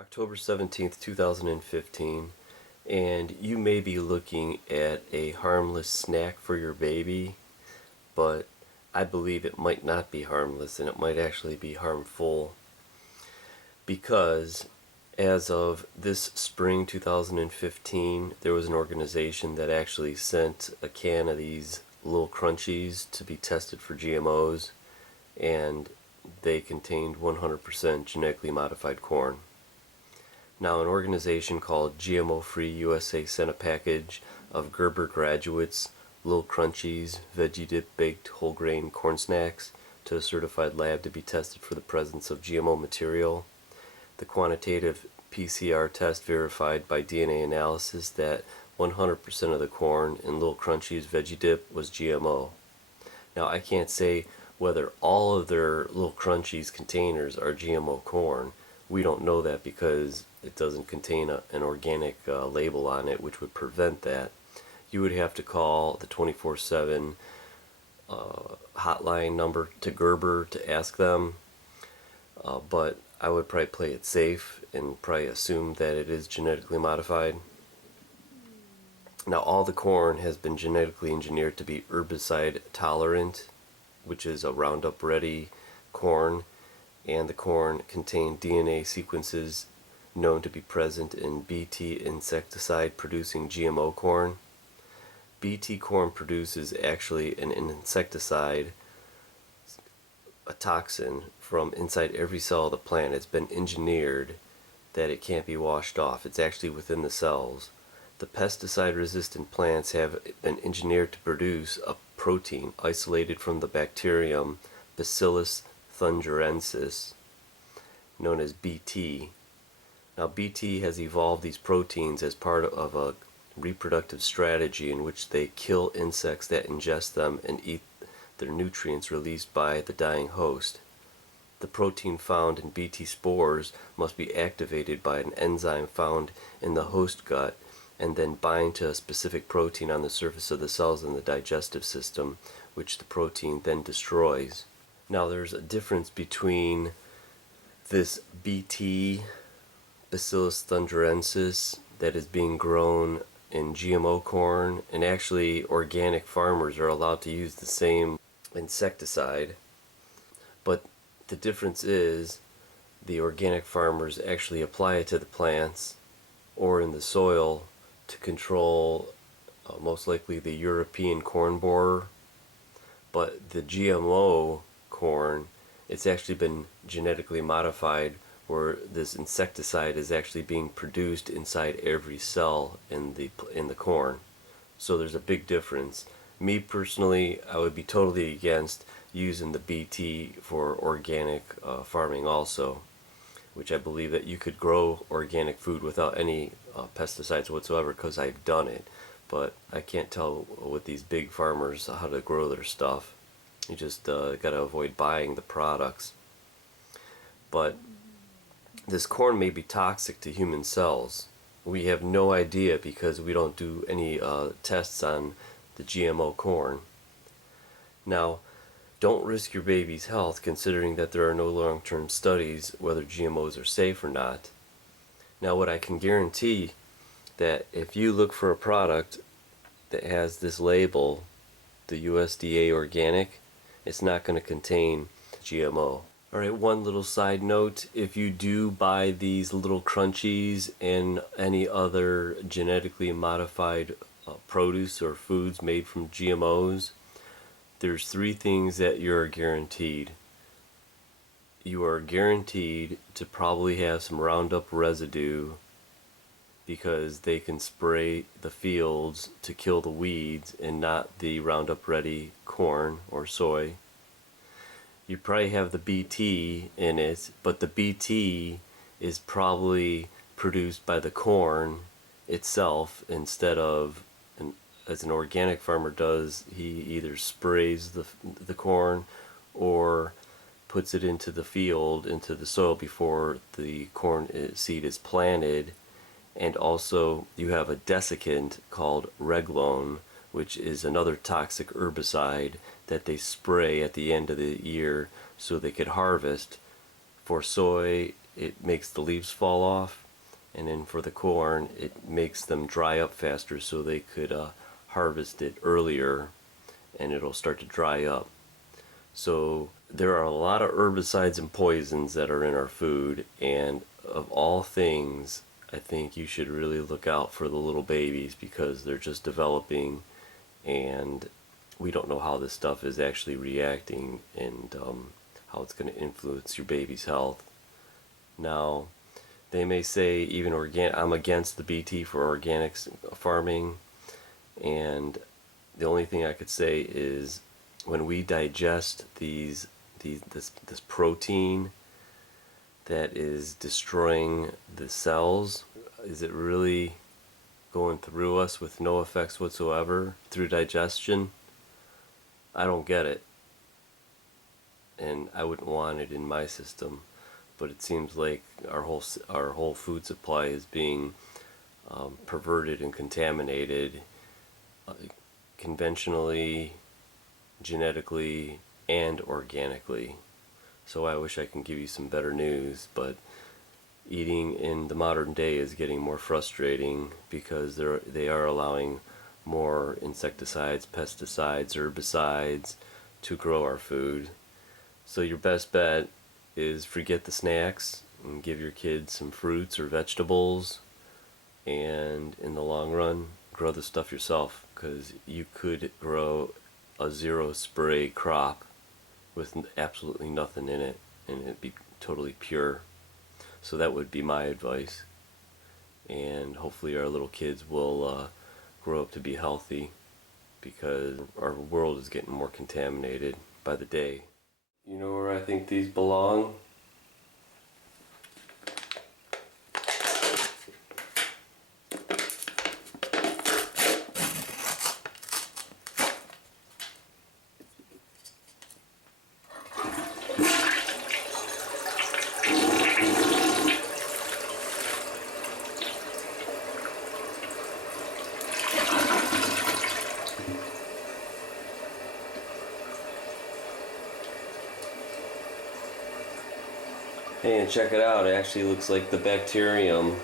October 17th, 2015, and you may be looking at a harmless snack for your baby, but I believe it might not be harmless and it might actually be harmful because as of this spring 2015, there was an organization that actually sent a can of these little Crunchies to be tested for GMOs, and they contained 100% genetically modified corn. Now, an organization called GMO Free USA sent a package of Gerber Graduates Little Crunchies Veggie Dip Baked Whole Grain Corn Snacks to a certified lab to be tested for the presence of GMO material. The quantitative PCR test verified by DNA analysis that 100% of the corn in Little Crunchies Veggie Dip was GMO. Now, I can't say whether all of their Little Crunchies containers are GMO corn. We don't know that because it doesn't contain an organic label on it, which would prevent that. You would have to call the 24/7 hotline number to Gerber to ask them, but I would probably play it safe and probably assume that it is genetically modified. Now, all the corn has been genetically engineered to be herbicide tolerant, which is a Roundup Ready corn, and the corn contained DNA sequences known to be present in Bt insecticide producing GMO corn. Bt corn produces actually an insecticide, a toxin, from inside every cell of the plant. It's been engineered that it can't be washed off. It's actually within the cells. The pesticide resistant plants have been engineered to produce a protein isolated from the bacterium Bacillus thuringiensis, known as Bt. Now, Bt has evolved these proteins as part of a reproductive strategy in which they kill insects that ingest them and eat their nutrients released by the dying host. The protein found in Bt spores must be activated by an enzyme found in the host gut and then bind to a specific protein on the surface of the cells in the digestive system, which the protein then destroys. Now, there's a difference between this Bt, Bacillus thuringiensis, that is being grown in GMO corn, and actually organic farmers are allowed to use the same insecticide, but the difference is the organic farmers actually apply it to the plants or in the soil to control most likely the European corn borer, but the GMO corn, it's actually been genetically modified where this insecticide is actually being produced inside every cell in the corn. So there's a big difference. Me personally, I would be totally against using the Bt for organic farming also, which I believe that you could grow organic food without any pesticides whatsoever because I've done it. But I can't tell with these big farmers how to grow their stuff. You just got to avoid buying the products. But this corn may be toxic to human cells. We have no idea because we don't do any tests on the GMO corn. Now, don't risk your baby's health considering that there are no long-term studies whether GMOs are safe or not. Now, what I can guarantee that if you look for a product that has this label, the USDA organic, it's not going to contain GMO. Alright, one little side note, if you do buy these little Crunchies and any other genetically modified produce or foods made from GMOs, there's three things that you're guaranteed. You are guaranteed to probably have some Roundup residue because they can spray the fields to kill the weeds and not the Roundup Ready corn or soy. You probably have the Bt in it, but the Bt is probably produced by the corn itself instead of, as an organic farmer does, he either sprays the corn or puts it into the field, into the soil before the corn seed is planted. And also you have a desiccant called Reglone, which is another toxic herbicide that they spray at the end of the year so they could harvest. For soy, it makes the leaves fall off, and then for the corn it makes them dry up faster so they could harvest it earlier and it'll start to dry up. So there are a lot of herbicides and poisons that are in our food, and of all things, I think you should really look out for the little babies because they're just developing, and we don't know how this stuff is actually reacting and how it's going to influence your baby's health. Now, they may say even I'm against the BT for organic farming, and the only thing I could say is when we digest this protein that is destroying the cells, is it really going through us with no effects whatsoever through digestion? I don't get it, and I wouldn't want it in my system. But it seems like our whole food supply is being perverted and contaminated conventionally, genetically, and organically. So I wish I can give you some better news, but eating in the modern day is getting more frustrating because they are allowing more insecticides, pesticides, herbicides to grow our food. So your best bet is forget the snacks and give your kids some fruits or vegetables, and in the long run grow the stuff yourself, because you could grow a zero spray crop with absolutely nothing in it and it'd be totally pure. So that would be my advice, and hopefully our little kids will grow up to be healthy because our world is getting more contaminated by the day. You know where I think these belong? Hey, and check it out, it actually looks like the bacterium